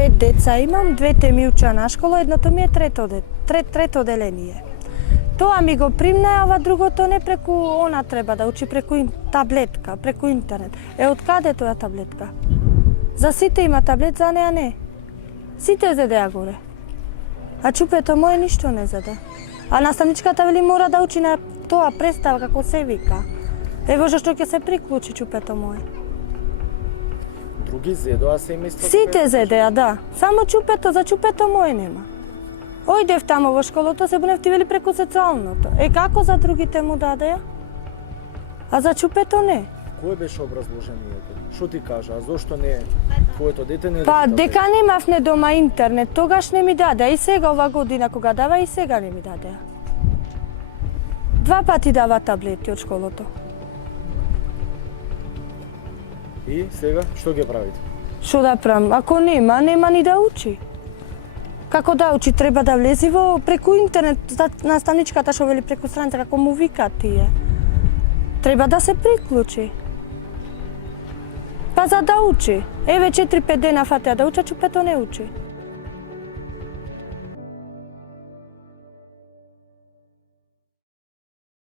5 деца имам, двете ми уча на школа, едното ми е трето оделение. Тоа ми го примна, ова другото не преку она треба да учи преку таблетка, преку интернет. Од каде тоа таблетка? За сите има таблет, за неа не. Сите зедеа горе. А чупето моје ништо не зеде. А наставничката вели мора да учи на тоа представа како се вика. Ево зашто ќе се приклучи чупето моје. Други зедоа семејството? Сите зедеа, да. Само чупето, за чупето моје нема. Ојдев тамо во школото, се бунев ти вели преку социјалното. Како за другите му дадеа? А за чупето не. Кое беше образложението? Што ти кажа? А зошто не твоето дете не? Па дека немавне дома интернет, тогаш не ми даде. И сега ова година кога дава, и сега не ми даде. 2 пати дава таблети од школото. И сега што ги правите? Што да правам? Ако нема ни да учи. Како да учи? Треба да влези во преку интернет, наставничката што вели преку страница, како му вика тие. Треба да се приклучи. Па за да учи. Еве 4-5 дена фатеа да уча, чупето не учи.